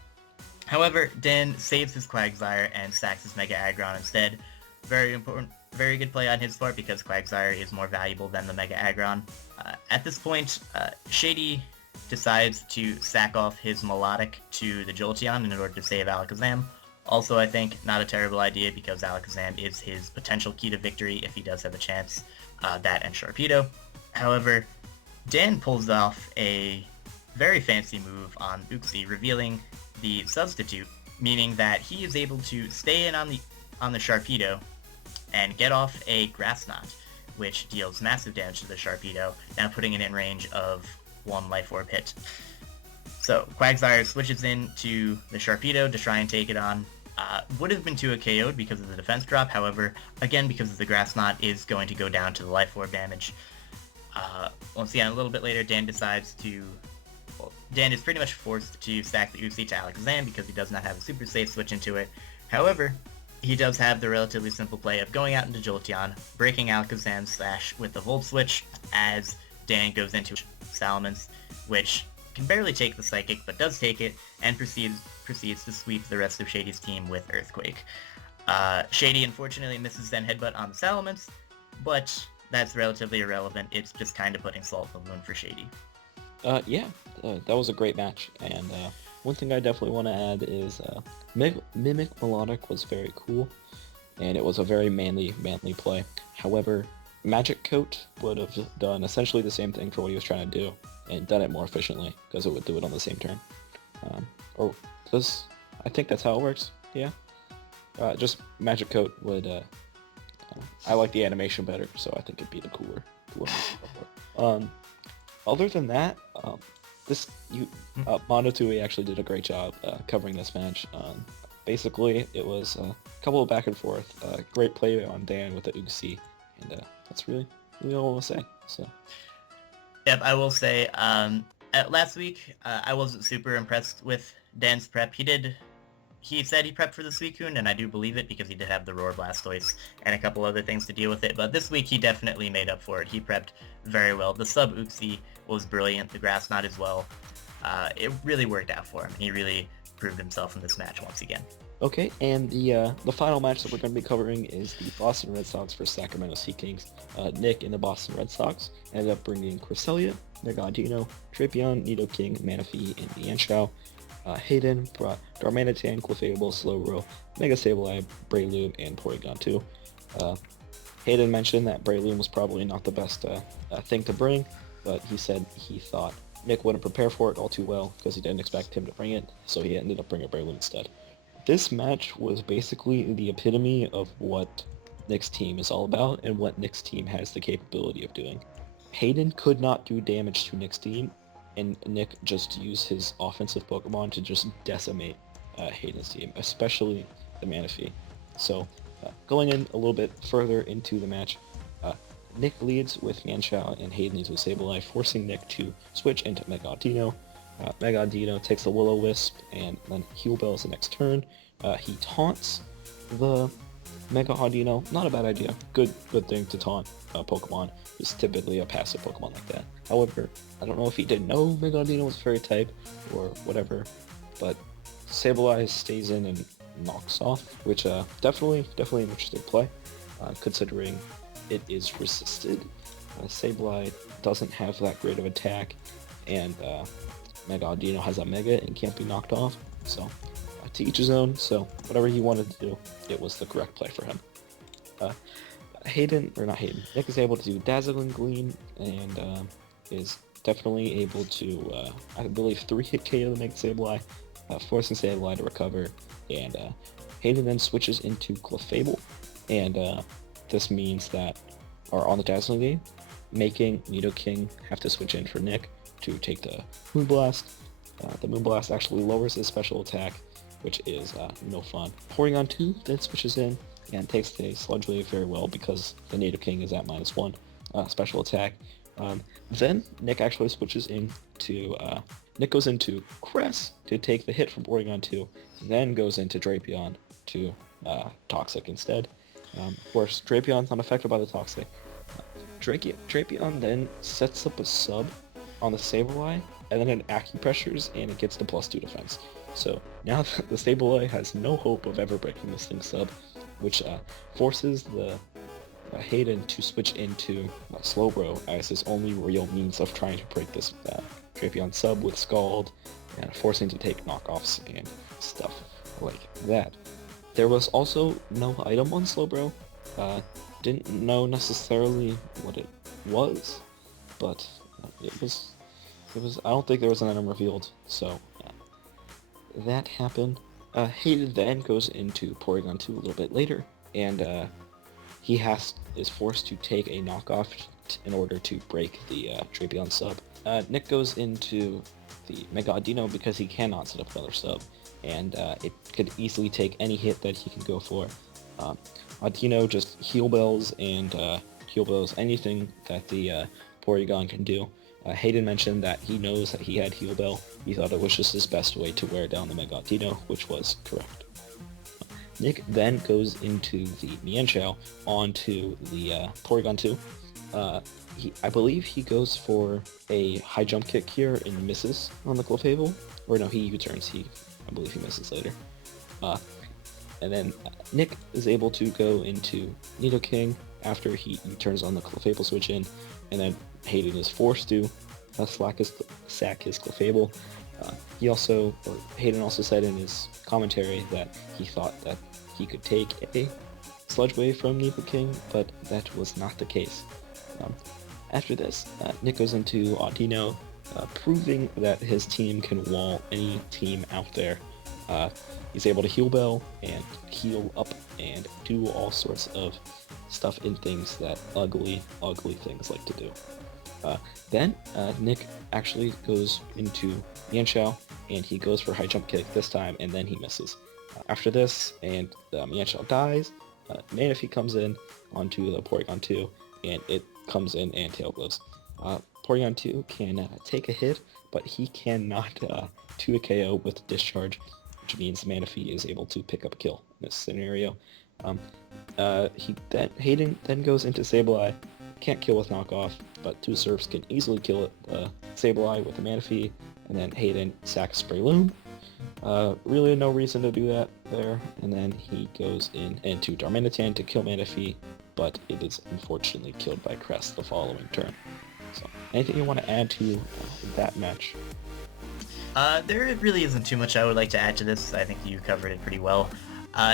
However, Dan saves his Quagsire and stacks his Mega Aggron instead. Very important, very good play on his part, because Quagsire is more valuable than the Mega Aggron. At this point, Shady decides to sack off his Melodic to the Jolteon in order to save Alakazam. Also, I think, not a terrible idea, because Alakazam is his potential key to victory if he does have a chance, that and Sharpedo. However, Dan pulls off a very fancy move on Uxie, revealing the substitute, meaning that he is able to stay in on the Sharpedo and get off a Grass Knot, which deals massive damage to the Sharpedo, now putting it in range of one Life Orb hit. So, Quagsire switches into the Sharpedo to try and take it on. Would have been 2 KO'd because of the defense drop, however, again, because of the Grass Knot, is going to go down to the Life Orb damage. Once again, a little bit later, Dan decides to... Well, Dan is pretty much forced to stack the Uxie to Alakazam because he does not have a super safe switch into it. However, he does have the relatively simple play of going out into Jolteon, breaking Alakazam's Slash with the Volt switch, as Dan goes into Salamence, which can barely take the Psychic, but does take it, and proceeds to sweep the rest of Shady's team with Earthquake. Shady unfortunately misses Zen Headbutt on the Salamence, but that's relatively irrelevant. It's just kind of putting salt in the wound for Shady. That was a great match, and one thing I definitely want to add is Mimic Melodic was very cool, and it was a very manly play. However, Magic Coat would have done essentially the same thing for what he was trying to do, and done it more efficiently, because it would do it on the same turn. I think that's how it works, yeah? Just Magic Coat would, I like the animation better, so I think it'd be the cooler move. Other than that, Monotui actually did a great job covering this match. Basically, it was a couple of back and forth, great play on Dan with the Uxie, and that's really all I want to say. So. Yep, I will say, last week, I wasn't super impressed with Dan's prep. He said he prepped for the Suicune, and I do believe it, because he did have the Roar Blastoise and a couple other things to deal with it, but this week he definitely made up for it. He prepped very well. The sub Uxie was brilliant, the Grass Knot as well. It really worked out for him, and he really proved himself in this match once again. Okay, and the final match that we're going to be covering is the Boston Red Sox versus Sacramento Sea Kings. Nick and the Boston Red Sox ended up bringing Cresselia, Megadino, Drapion, Nidoking, Manaphy, and Mienshao. Hayden brought Darmanitan, Clefable, Slowbro, Mega Sableye, Breloom, and Porygon 2. Hayden mentioned that Breloom was probably not the best thing to bring, but he said he thought Nick wouldn't prepare for it all too well because he didn't expect him to bring it, so he ended up bringing Breloom instead. This match was basically the epitome of what Nick's team is all about and what Nick's team has the capability of doing. Hayden could not do damage to Nick's team, and Nick just used his offensive Pokemon to just decimate Hayden's team, especially the Manaphy. So, going in a little bit further into the match, Nick leads with Mienshao and Hayden leads with Sableye, forcing Nick to switch into Megadino. Megadino takes the Will-O-Wisp and then Heal Bells the next turn. He taunts the Megadino. Not a bad idea. Good thing to taunt Pokemon. It's typically a passive Pokemon like that. However, I don't know if he didn't know Megadino was Fairy type or whatever, but Sableye stays in and knocks off, which definitely an interesting play, considering it is resisted. Sableye doesn't have that great of attack, and Megadino has a Mega and can't be knocked off, so to each his own. So whatever he wanted to do, it was the correct play for him. Nick is able to do Dazzling Gleam and is definitely able to, I believe, 3-hit KO the Mega Sableye, forcing Sableye to recover, and Hayden then switches into Clefable, and this means that, or on the Dazzling game, making Nidoking have to switch in for Nick to take the Moonblast. The Moonblast actually lowers his special attack, which is no fun. Porygon 2 then switches in and takes the Sludge Wave very well because the Nidoking is at -1 special attack. Then Nick actually switches into Nick goes into Cress to take the hit from Porygon 2, then goes into Drapion to Toxic instead. Of course, Drapion's not affected by the Toxic. Drapion then sets up a sub on the Sableye, and then it acupressures, and it gets the +2 defense. So now the Sableye has no hope of ever breaking this thing sub, which forces the Hayden to switch into Slowbro as his only real means of trying to break this Drapion sub with Scald, and forcing to take knockoffs and stuff like that. There was also no item on Slowbro. Didn't know necessarily what it was, but it was. I don't think there was an item revealed, so that happened. Hayden then goes into Porygon 2 a little bit later, and he is forced to take a knockoff in order to break the Drapion sub. Nick goes into the Megadino because he cannot set up another sub, and it could easily take any hit that he can go for. Audino just Heal Bells and Heal Bells anything that the Porygon can do. Hayden mentioned that he knows that he had Heal Bell. He thought it was just his best way to wear down the Megadino, which was correct. Nick then goes into the Mienshao onto the Porygon 2. I believe he goes for a high jump kick here and misses on the Clefable. Or no, he U-turns. I believe he misses later. And then Nick is able to go into Nidoking after he turns on the Clefable switch in, and then Hayden is forced to sack his Clefable. Hayden also said in his commentary that he thought that he could take a Sludge Wave from Nidoking, but that was not the case. After this, Nick goes into Audino, proving that his team can wall any team out there. He's able to Heal Bell and heal up and do all sorts of stuff in things that ugly things like to do. Then Nick actually goes into Mienshao, and he goes for high jump kick this time, and then he misses. After this, and Mienshao dies, Manaphy comes in onto the Porygon 2, and it comes in and Tail Gloves. Porygon 2 can take a hit, but he cannot do a KO with Discharge, which means Manaphy is able to pick up a kill in this scenario. Hayden then goes into Sableye, can't kill with knockoff, but two Surfs can easily kill Sableye with the Manaphy, and then Hayden sacks Breloom. Really no reason to do that there. And then he goes into Darmanitan to kill Manaphy, but it is unfortunately killed by Crest the following turn. So, anything you want to add to that match? There really isn't too much I would like to add to this. I think you covered it pretty well.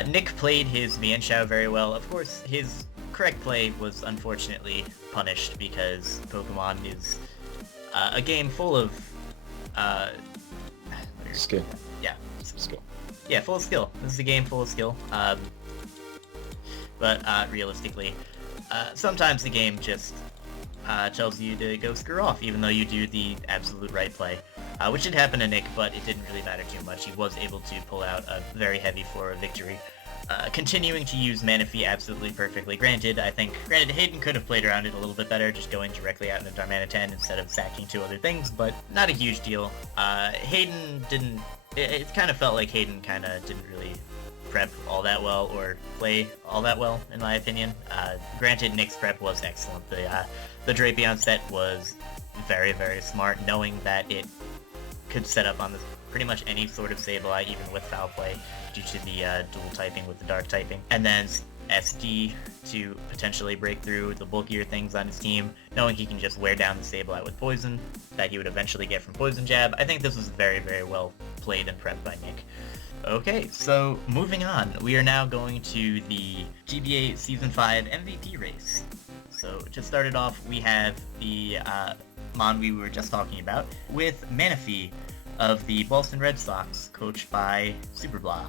Nick played his Mienshao very well. Of course, his correct play was unfortunately punished because Pokemon is a game full of skill. Yeah, skill. Yeah, full of skill. This is a game full of skill. But realistically, sometimes the game just tells you to go screw off, even though you do the absolute right play. Which did happen to Nick, but it didn't really matter too much. He was able to pull out a very heavy 4 victory. Continuing to use Manaphy absolutely perfectly. Granted, Hayden could have played around it a little bit better, just going directly out into Darmanitan instead of sacking 2 other things, but not a huge deal. Hayden didn't... It kind of felt like Hayden kind of didn't really prep all that well, or play all that well, in my opinion. Granted, Nick's prep was excellent. The Drapion set was very, very smart, knowing that it could set up on this pretty much any sort of Sableye, even with foul play, due to the dual typing with the dark typing. And then SD to potentially break through the bulkier things on his team, knowing he can just wear down the Sableye with poison that he would eventually get from Poison Jab. I think this was very, very well played and prepped by Nick. Okay, so moving on, we are now going to the GBA Season 5 MVP race. So to start it off, we have the Mon we were just talking about, with Manaphy of the Boston Red Sox, coached by Superblah.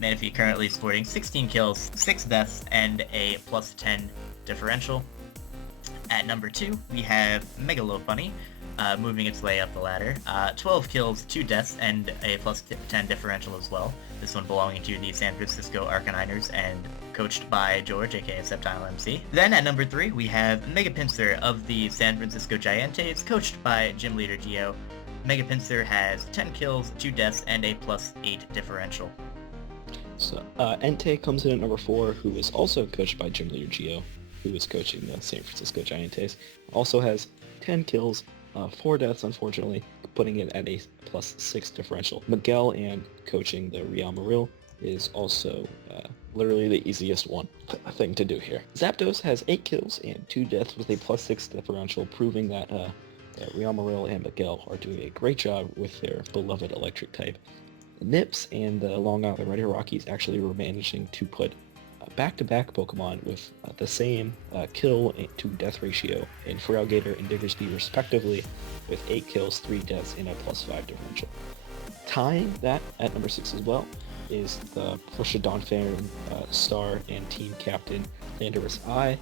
Manaphy currently sporting 16 kills, 6 deaths, and a +10 differential. At number 2, we have Megalopunny, moving its way up the ladder. 12 kills, 2 deaths, and a +10 differential as well. This one belonging to the San Francisco Arcaniners and coached by George, aka Septile MC. Then at number 3, we have Megapincer of the San Francisco Giants, coached by Gym Leader Geo. Megapincer has 10 kills, 2 deaths, and a +8 differential. So, Entei comes in at number 4, who is also coached by Gym Leader Geo, who is coaching the San Francisco Giants. Also has 10 kills, 4 deaths, unfortunately, putting it at a +6 differential. Miguel, and coaching the Real Morel, is also literally the easiest thing to do here. Zapdos has 8 kills and 2 deaths with a +6 differential, proving that Real Morel and Miguel are doing a great job with their beloved electric type. Nips and the Long Island Red Rockies actually were managing to put back-to-back Pokemon with the same kill to death ratio in Feraligatr and Diggersby respectively, with 8 kills, 3 deaths, and a +5 differential. Tying that at number 6 as well is the Porsche Donphan star and team captain Landorus I,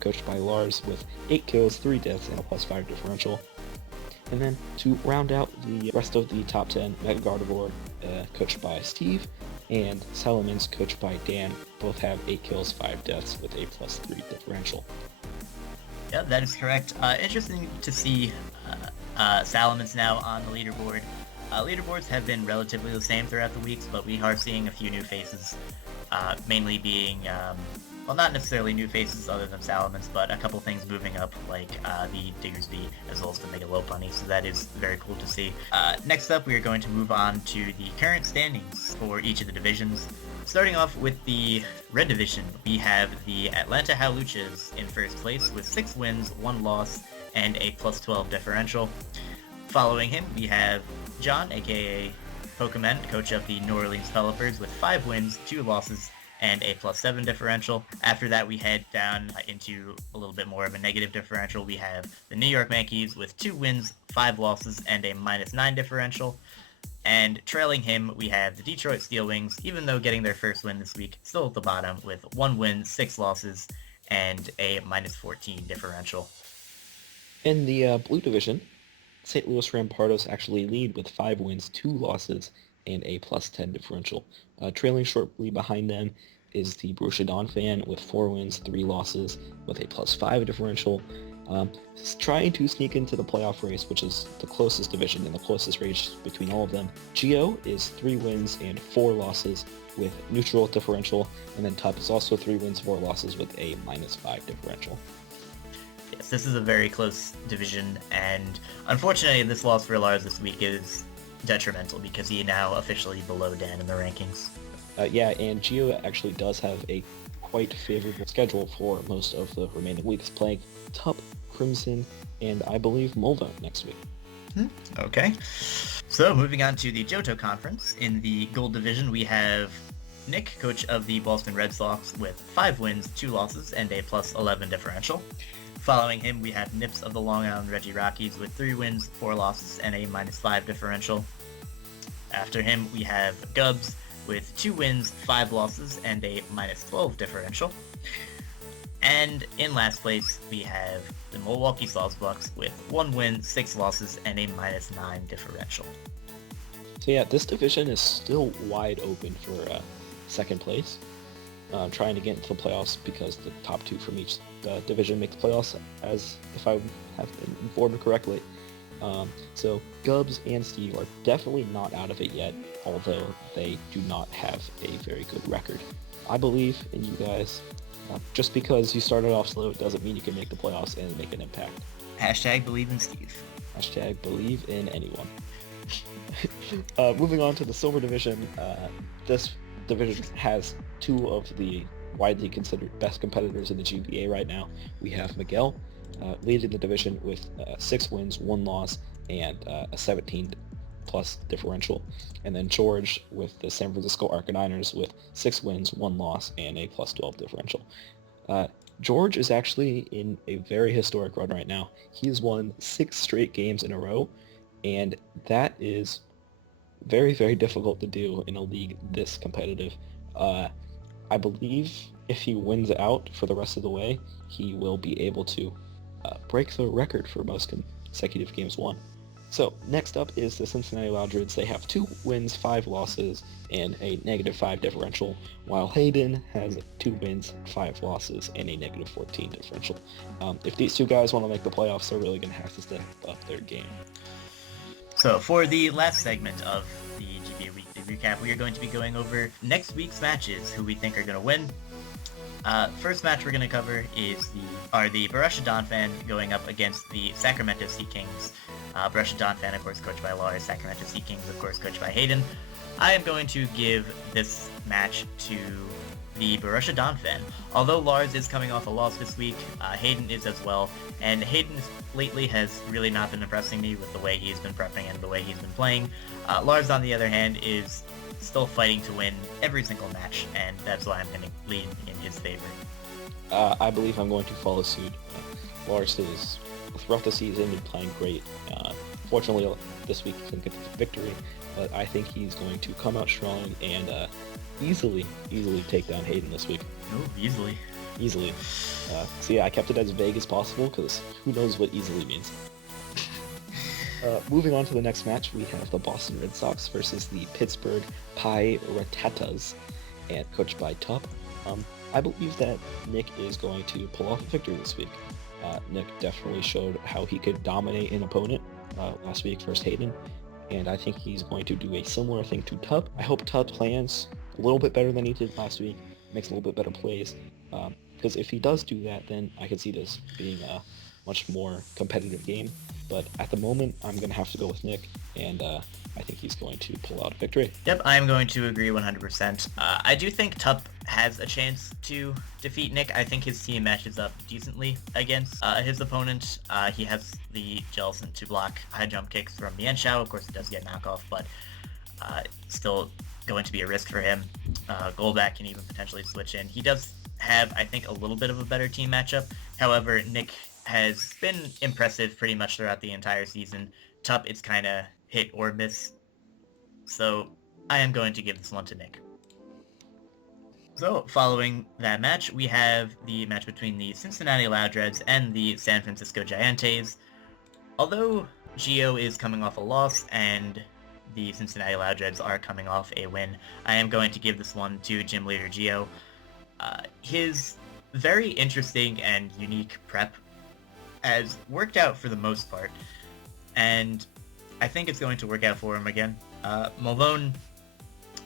coached by Lars, with 8 kills, 3 deaths, and a +5 differential. And then to round out the rest of the top 10, Mega Gardevoir, coached by Steve, and Salamence, coached by Dan, both have 8 kills, 5 deaths with a +3 differential. Yeah, that is correct. Interesting to see Salamence now on the leaderboard. Leaderboards have been relatively the same throughout the weeks, but we are seeing a few new faces, mainly being, well, not necessarily new faces other than Salamence, but a couple things moving up, like the Diggersby as well as the Megalopunny, so that is very cool to see. Next up, we are going to move on to the current standings for each of the divisions. Starting off with the Red Division, we have the Atlanta Howluchas in first place with 6 wins, 1 loss, and a +12 differential. Following him, we have John, aka Pokemon, coach of the New Orleans Pelipers, with 5 wins, 2 losses, and a +7 differential. After that, we head down into a little bit more of a negative differential. We have the New York Yankees with 2 wins, 5 losses, and a -9 differential. And trailing him, we have the Detroit Steel Wings, even though getting their first win this week, still at the bottom with 1 win, 6 losses, and a -14 differential. In the Blue Division, St. Louis Rampardos actually lead with 5 wins, 2 losses, and a +10 differential. Trailing shortly behind them is the Borussia Donphan with 4 wins, 3 losses, with a +5 differential. Trying to sneak into the playoff race, which is the closest division and the closest race between all of them. Geo is 3 wins and 4 losses with neutral differential, and then Tup is also 3 wins, 4 losses with a -5 differential. Yes, this is a very close division, and unfortunately this loss for Lars this week is detrimental because he now officially below Dan in the rankings. Yeah, and Geo actually does have a quite favorable schedule for most of the remaining weeks, playing Tup, Crimson, and I believe Mulva next week. Okay. So moving on to the Johto Conference. In the Gold Division, we have Nick, coach of the Boston Red Sox, with 5 wins, 2 losses, and a plus 11 differential. Following him, we have Nips of the Long Island Reggie Rockies with 3 wins, 4 losses, and a minus 5 differential. After him, we have Gubs with 2 wins, 5 losses, and a minus 12 differential. And in last place, we have the Milwaukee Sbug with 1 win, 6 losses, and a minus 9 differential. So yeah, this division is still wide open for second place. Trying to get into the playoffs because the top 2 from each division make the playoffs, as if I have been informed correctly. So Gubs and Steve are definitely not out of it yet, although they do not have a very good record. I believe in you guys. Just because you started off slow doesn't mean you can make the playoffs and make an impact. Hashtag believe in Steve. Hashtag believe in anyone. Moving on to the Silver Division, this division has 2 of the widely considered best competitors in the GBA right now. We have Miguel leading the division with 6 wins, 1 loss, and a 17 plus differential. And then George with the San Francisco Arcaniners with 6 wins, 1 loss, and a plus 12 differential. George is actually in a very historic run right now. He has won 6 straight games in a row, and that is very, very difficult to do in a league this competitive. I believe if he wins out for the rest of the way, he will be able to break the record for most consecutive games won. So next up is the Cincinnati Loudreds. They have 2 wins, 5 losses, and a negative 5 differential, while Hayden has 2 wins, 5 losses, and a negative 14 differential. If these 2 guys want to make the playoffs, they're really going to have to step up their game. So for the last segment of the GBA Weekly Recap, we are going to be going over next week's matches, who we think are going to win. First match we're going to cover is the Borussia Donphan going up against the Sacramento Sea Kings. Borussia Donphan, of course, coached by Lars. Sacramento Sea Kings, of course, coached by Hayden. I am going to give this match to the Borussia Donphan. Although Lars is coming off a loss this week, Hayden is as well, and Hayden lately has really not been impressing me with the way he's been prepping and the way he's been playing. Lars, on the other hand, is still fighting to win every single match, and that's why I'm going to lean in his favor. I believe I'm going to follow suit. Lars has, throughout the season, been playing great. Fortunately, this week he can get the victory, but I think he's going to come out strong and easily take down Hayden this week. Oh, easily. Easily. So yeah, I kept it as vague as possible, because who knows what easily means. Moving on to the next match, we have the Boston Red Sox versus the Pittsburgh Pattatas, and coached by Tup. I believe that Nick is going to pull off a victory this week. Nick definitely showed how he could dominate an opponent last week versus Hayden, and I think he's going to do a similar thing to Tup. I hope Tup plans a little bit better than he did last week, makes a little bit better plays, because if he does do that, then I could see this being a much more competitive game. But at the moment, I'm going to have to go with Nick, and I think he's going to pull out a victory. Yep, I am going to agree 100%. I do think Tup has a chance to defeat Nick. I think his team matches up decently against his opponent. He has the Jellicent to block high jump kicks from Mienshao. Of course, it does get knockoff, but still going to be a risk for him. Golbat can even potentially switch in. He does have, I think, a little bit of a better team matchup. However, Nick has been impressive pretty much throughout the entire season. Tup, it's kind of hit or miss. So I am going to give this one to Nick. So following that match, we have the match between the Cincinnati Loudreds and the San Francisco Giants. Although Gio is coming off a loss and the Cincinnati Loudreds are coming off a win, I am going to give this one to gym leader Gio. His very interesting and unique prep has worked out for the most part, and I think it's going to work out for him again. Malone,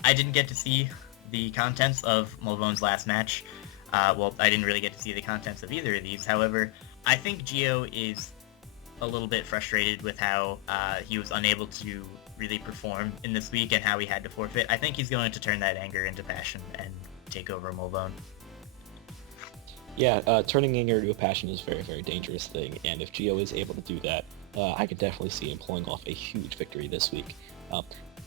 I didn't get to see the contents of Malone's last match. Well, I didn't really get to see the contents of either of these. However, I think Gio is a little bit frustrated with how he was unable to really perform in this week and how he had to forfeit, I think he's going to turn that anger into passion and take over Mulvone. Yeah, turning anger to a passion is a very, very dangerous thing, and if Gio is able to do that, I could definitely see him pulling off a huge victory this week.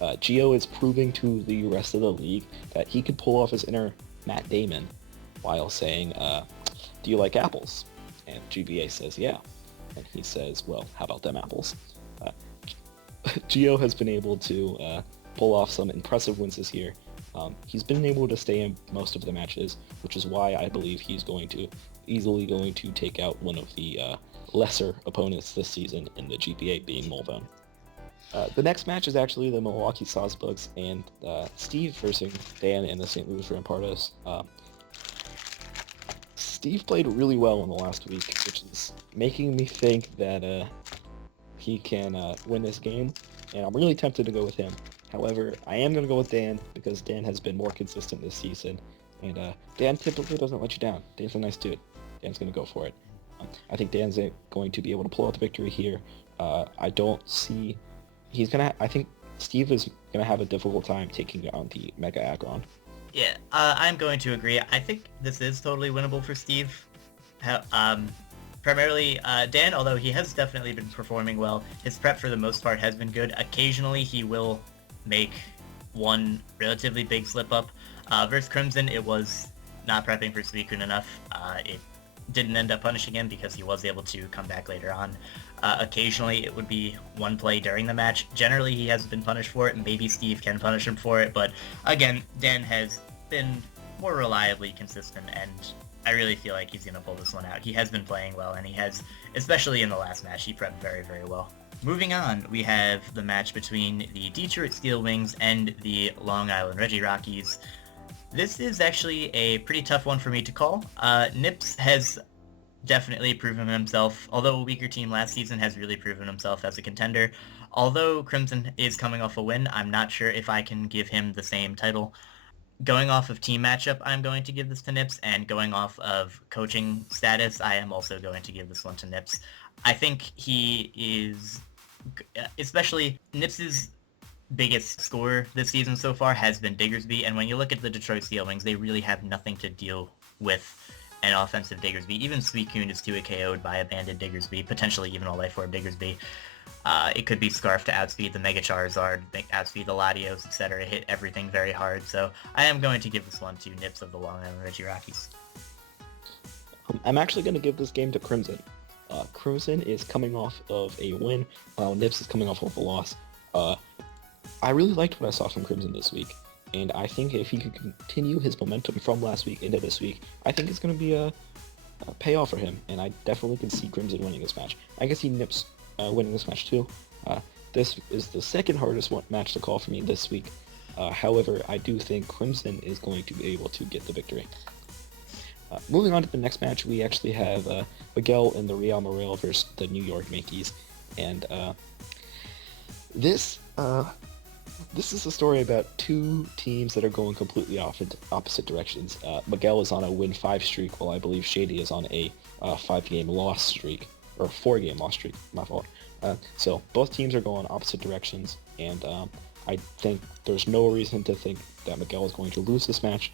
Gio is proving to the rest of the league that he could pull off his inner Matt Damon while saying, do you like apples? And GBA says, yeah. And he says, well, how about them apples? Gio has been able to pull off some impressive wins this year. He's been able to stay in most of the matches, which is why I believe he's easily going to take out one of the lesser opponents this season in the GBA, being Mulvone. The next match is actually the Milwaukee Sbug and Steve versus Dan and the St. Louis Rampardos. Steve played really well in the last week, which is making me think that he can win this game, and I'm really tempted to go with him. However, I am going to go with Dan because Dan has been more consistent this season, and Dan typically doesn't let you down. Dan's a nice dude. Dan's going to go for it. I think Dan's going to be able to pull out the victory here. I don't see... I think Steve is going to have a difficult time taking on the Mega Aggron. Yeah, I'm going to agree. I think this is totally winnable for Steve. Primarily, Dan, although he has definitely been performing well, his prep for the most part has been good. Occasionally, he will make one relatively big slip-up. Versus Crimson, it was not prepping for Suicune enough. It didn't end up punishing him because he was able to come back later on. Occasionally, it would be one play during the match. Generally, he hasn't been punished for it, and maybe Steve can punish him for it, but again, Dan has been more reliably consistent, and I really feel like he's going to pull this one out. He has been playing well, and he has, especially in the last match, he prepped very, very well. Moving on, we have the match between the Detroit Steel Wings and the Long Island Reggie Rockies. This is actually a pretty tough one for me to call. Nips has definitely proven himself, although a weaker team last season has really proven himself as a contender. Although Crimson is coming off a win, I'm not sure if I can give him the same title. Going off of team matchup, I'm going to give this to Nips, and going off of coaching status, I am also going to give this one to Nips. I think he is, especially Nips's biggest scorer this season so far has been Diggersby, and when you look at the Detroit Steel Wings, they really have nothing to deal with an offensive Diggersby. Even Suicune is 2 KO'd by a banded Diggersby, potentially even a Life Orb Diggersby. It could be Scarf to outspeed the Mega Charizard, outspeed the Latios, etc. Hit everything very hard, so I am going to give this one to Nips of the Long Island Reggie Rockies. I'm actually going to give this game to Crimson. Crimson is coming off of a win, while Nips is coming off of a loss. I really liked what I saw from Crimson this week, and I think if he could continue his momentum from last week into this week, I think it's going to be a payoff for him, and I definitely can see Crimson winning this match. I can see Nips winning this match too. This is the second hardest match to call for me this week. However, I do think Crimson is going to be able to get the victory. Moving on to the next match, we actually have Miguel and the Real Morel versus the New York Yankees, and this is a story about two teams that are going completely opposite directions. Miguel is on a win 5 streak, while I believe Shady is on a 5-game loss streak, or 4-game loss streak, my fault. So both teams are going opposite directions, and I think there's no reason to think that Miguel is going to lose this match.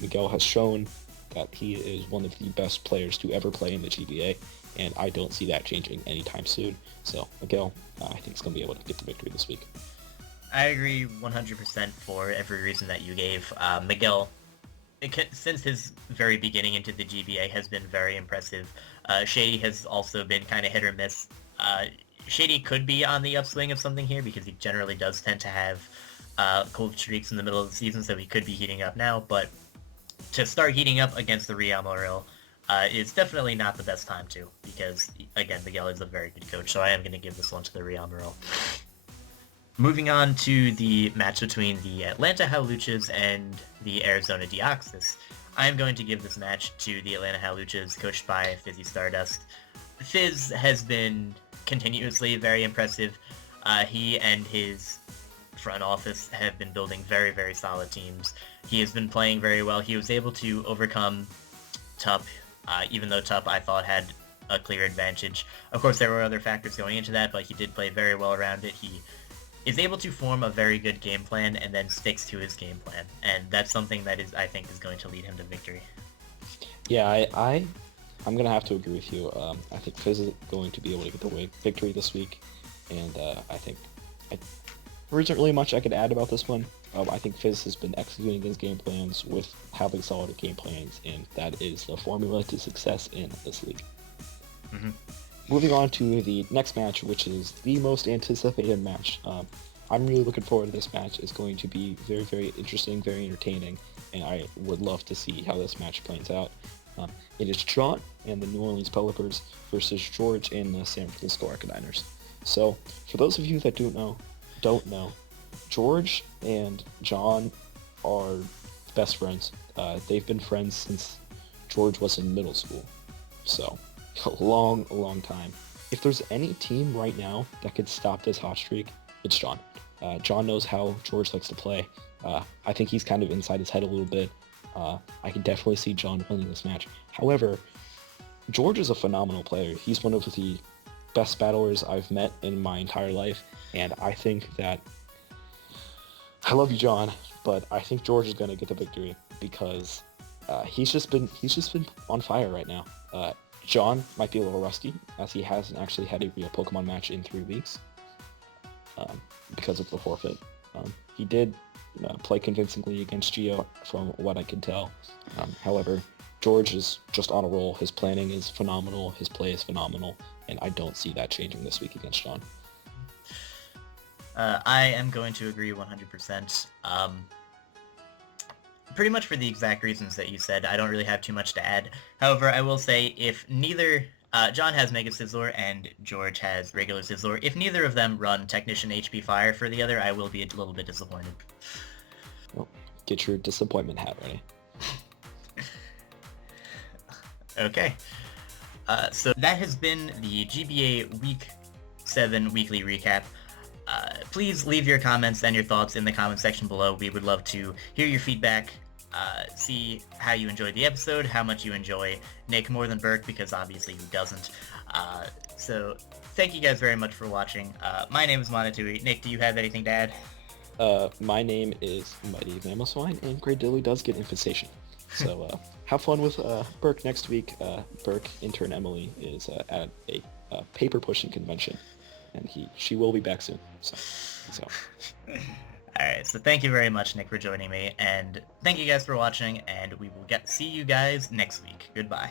Miguel has shown that he is one of the best players to ever play in the GBA, and I don't see that changing anytime soon. So Miguel, I think, is going to be able to get the victory this week. I agree 100% for every reason that you gave. Miguel, since his very beginning into the GBA, has been very impressive. Shady has also been kind of hit or miss. Shady could be on the upswing of something here because he generally does tend to have cold streaks in the middle of the season, so he could be heating up now, but to start heating up against the Real Morel is definitely not the best time to, because, again, Miguel is a very good coach, so I am going to give this one to the Real Morel. Moving on to the match between the Atlanta Luchas and the Arizona Deoxys, I am going to give this match to the Atlanta Luchas, coached by Fizzy Stardust. Fizz has been continuously very impressive. He and his front office have been building very, very solid teams. He has been playing very well. He was able to overcome Tup, even though Tup, I thought, had a clear advantage. Of course, there were other factors going into that, but he did play very well around it. He is able to form a very good game plan and then sticks to his game plan, and that's something that I think is going to lead him to victory. Yeah, I'm gonna have to agree with you. I think Fizz is going to be able to get the victory this week, and there isn't really much I could add about this one. I think Fizz has been executing his game plans with having solid game plans, and that is the formula to success in this league. Mm-hmm. Moving on to the next match, which is the most anticipated match. I'm really looking forward to this match. It's going to be very, very interesting, very entertaining, and I would love to see how this match plays out. It is John and the New Orleans Pelicans versus George and the San Francisco Arcaniners. So, for those of you that don't know, George and John are best friends. They've been friends since George was in middle school. So, a long time. If there's any team right now that could stop this hot streak, it's John. John knows how George likes to play. I think he's kind of inside his head a little bit. I can definitely see John winning this match. However, George is a phenomenal player. He's one of the best battlers I've met in my entire life, and I think that I love you, John, but I think George is going to get the victory because he's just been on fire right now. John might be a little rusty, as he hasn't actually had a real Pokemon match in 3 weeks because of the forfeit. He did play convincingly against Geo, from what I can tell. However, George is just on a roll. His planning is phenomenal. His play is phenomenal, and I don't see that changing this week against John. I am going to agree 100%. Pretty much for the exact reasons that you said. I don't really have too much to add. However, I will say if neither... John has Mega Sizzler and George has regular Sizzler. If neither of them run Technician HP Fire for the other, I will be a little bit disappointed. Well, get your disappointment hat ready. Okay. So that has been the GBA Week 7 weekly recap. Please leave your comments and your thoughts in the comment section below. We would love to hear your feedback, see how you enjoyed the episode, how much you enjoy Nick more than Burke, because obviously who doesn't. So thank you guys very much for watching. My name is Monatui. Nick, do you have anything to add? My name is Mighty Mamoswine, and Grey Dilly does get infestation. So have fun with Burke next week. Burke, intern Emily, is at a paper pushing convention, and she will be back soon. So. Alright, so thank you very much, Nick, for joining me, and thank you guys for watching, and we will see you guys next week. Goodbye.